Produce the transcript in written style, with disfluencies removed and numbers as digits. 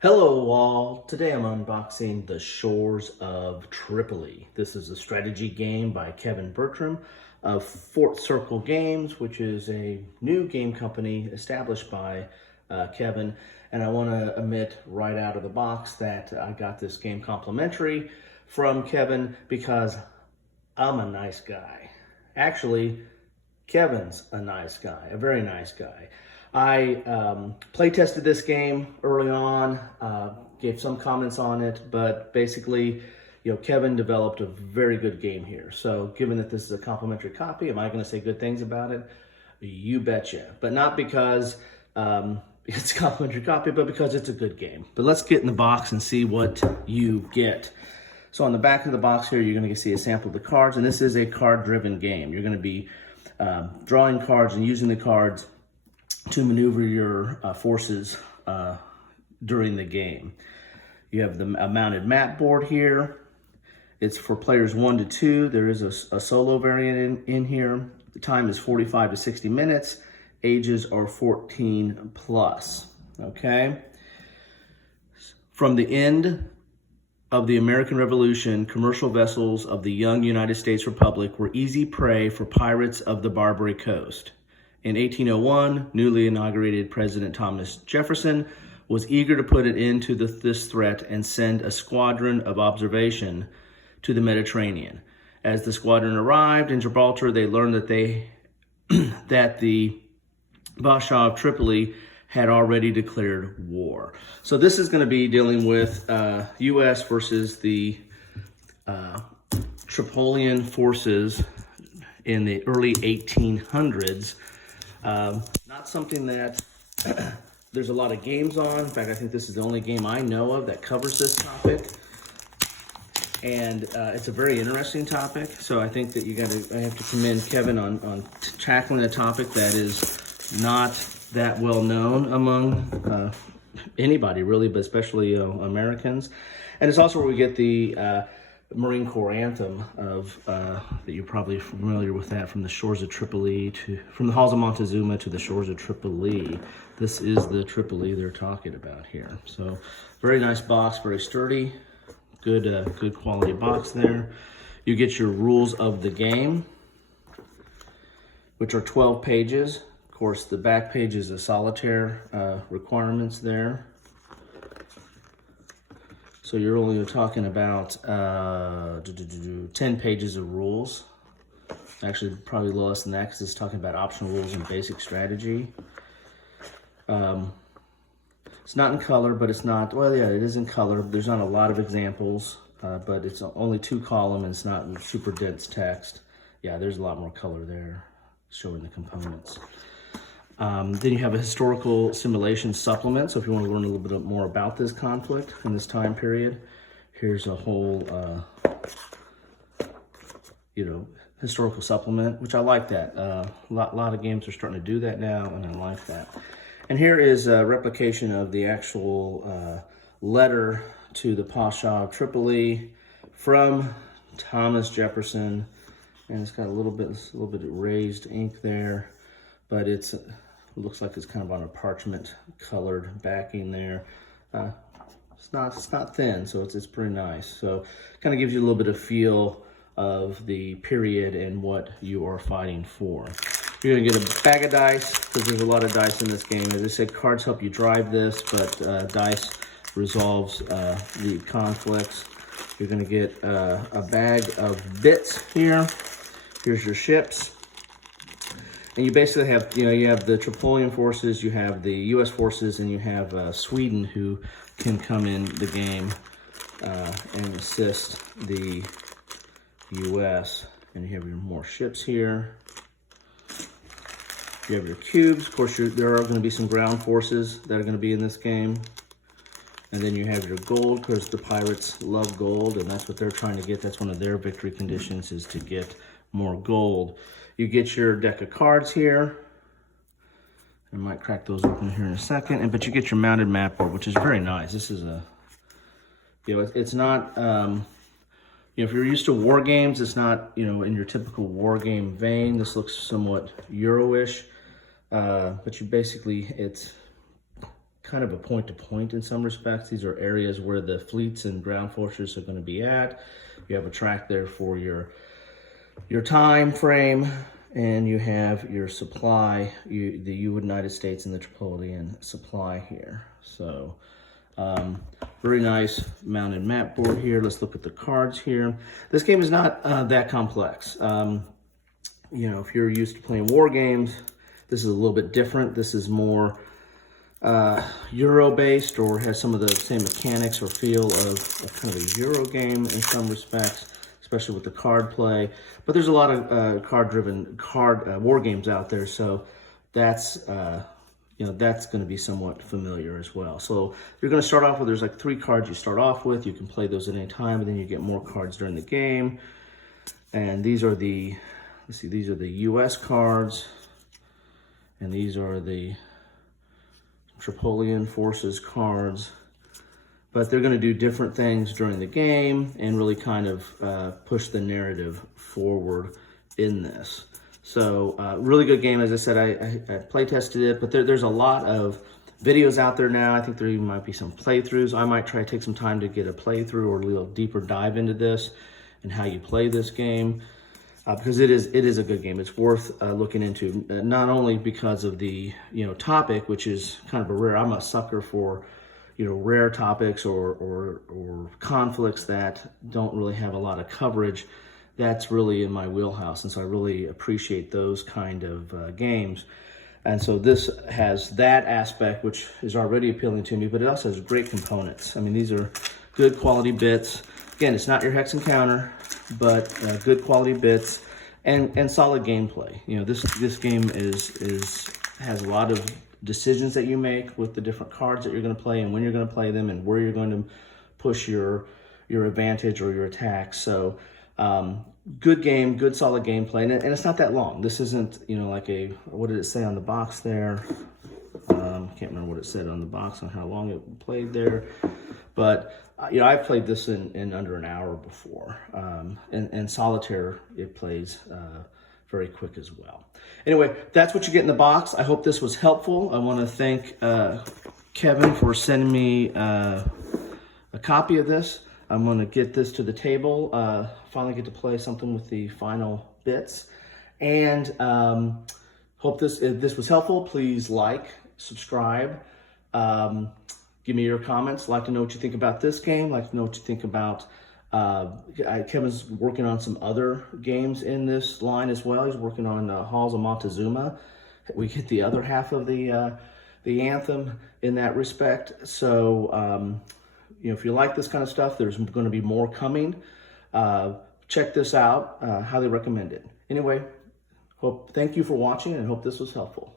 Hello all, today I'm unboxing The Shores of Tripoli. This is a strategy game by Kevin Bertram of Fort Circle Games, which is a new game company established by Kevin. And I want to admit right out of the box that I got this game complimentary from Kevin because I'm a nice guy. Actually, Kevin's a nice guy, a very nice guy. I play tested this game early on, gave some comments on it, but basically, Kevin developed a very good game here. So given that this is a complimentary copy, am I going to say good things about it? You betcha. But not because it's a complimentary copy, but because it's a good game. But let's get in the box and see what you get. So on the back of the box here, you're going to see a sample of the cards, and this is a card-driven game. You're going to be drawing cards and using the cards to maneuver your forces during the game. You have the mounted map board here. It's for players 1 to 2. There is a solo variant in here. The time is 45 to 60 minutes. Ages are 14 plus. Okay. From the end of the American Revolution, commercial vessels of the young United States Republic were easy prey for pirates of the Barbary Coast. In 1801, newly inaugurated President Thomas Jefferson was eager to put an end to this threat and send a squadron of observation to the Mediterranean. As the squadron arrived in Gibraltar, they learned that that the Basha of Tripoli had already declared war. So this is going to be dealing with U.S. versus the Tripolian forces in the early 1800s. Not something that there's a lot of games on. In fact, I think this is the only game I know of that covers this topic. And it's a very interesting topic. So I think that I have to commend Kevin on tackling a topic that is not that well known among anybody really, but especially Americans. And it's also where we get the Marine Corps anthem of that you're probably familiar with that, from the shores of Tripoli from the halls of Montezuma to the shores of Tripoli. This is the Tripoli they're talking about here. So very nice box, very sturdy, good quality box there. You get your rules of the game, which are 12 pages. Of course, the back page is a solitaire requirements there. So you're only talking about 10 pages of rules. Actually, probably less than that because it's talking about optional rules and basic strategy. It's not in color, but it's not, well, yeah, it is in color. There's not a lot of examples, but it's only 2 column and it's not super dense text. Yeah, there's a lot more color there showing the components. Then you have a historical simulation supplement. So if you want to learn a little bit more about this conflict in this time period, here's a whole, historical supplement, which I like that. A lot of games are starting to do that now, and I like that. And here is a replication of the actual letter to the Pasha of Tripoli from Thomas Jefferson, and it's got a little bit of raised ink there, but it looks like it's kind of on a parchment colored backing there. It's not thin, so it's pretty nice. So kind of gives you a little bit of feel of the period and what you are fighting for. You're gonna get a bag of dice because there's a lot of dice in this game. As I said, cards help you drive this, but dice resolves the conflicts. You're gonna get a bag of bits here. Here's your ships. And you basically have, you have the Tripolian forces, you have the U.S. forces, and you have Sweden who can come in the game and assist the U.S. And you have your more ships here. You have your cubes. Of course, there are going to be some ground forces that are going to be in this game. And then you have your gold, because the pirates love gold, and that's what they're trying to get. That's one of their victory conditions, is to get more gold. You get your deck of cards here. I might crack those open here in a second. But you get your mounted map board, which is very nice. This is it's not, if you're used to war games, it's not, in your typical war game vein. This looks somewhat Euro-ish. But it's kind of a point-to-point in some respects. These are areas where the fleets and ground forces are going to be at. You have a track there for your time frame, and you have your supply, the United States and the Tripolian supply here. So very nice mounted map board here. Let's look at the cards here. This game is not that complex. You know, if you're used to playing war games, this is a little bit different. This is more Euro-based, or has some of the same mechanics or feel of kind of a Euro game in some respects, especially with the card play. But there's a lot of card-driven war games out there, so that's you know, that's going to be somewhat familiar as well. So you're going to start off with, there's like 3 cards you start off with. You can play those at any time, and then you get more cards during the game. And these are the, let's see, these are the U.S. cards, and these are the Tripolian forces cards. But they're going to do different things during the game and really kind of push the narrative forward in this. So really good game. As I said, I play tested it, but there's a lot of videos out there now. I think there even might be some playthroughs. I might try to take some time to get a playthrough or a little deeper dive into this and how you play this game, because it is a good game. It's worth looking into, not only because of the topic, which is kind of a rare. I'm a sucker for rare topics or conflicts that don't really have a lot of coverage. That's really in my wheelhouse, and so I really appreciate those kind of games. And so this has that aspect, which is already appealing to me, but it also has great components. I mean, these are good quality bits. Again, it's not your hex and counter, but good quality bits and solid gameplay. This game has a lot of decisions that you make with the different cards that you're going to play and when you're going to play them and where you're going to push your advantage or your attack. So good game, good solid gameplay, and it's not that long. This isn't like a, what did it say on the box there? Can't remember what it said on the box on how long it played there, but I've played this in under an hour before, and solitaire it plays very quick as well. Anyway, that's what you get in the box. I hope this was helpful. I want to thank Kevin for sending me a copy of this. I'm going to get this to the table, finally get to play something with the final bits, and hope if this was helpful. Please like, subscribe, give me your comments. Like to know what you think about this game, like to know what you think about Kevin's working on some other games in this line as well. He's working on Halls of Montezuma. We get the other half of the anthem in that respect. So if you like this kind of stuff, there's going to be more coming. Check this out. Highly recommend it. Anyway, thank you for watching, and hope this was helpful.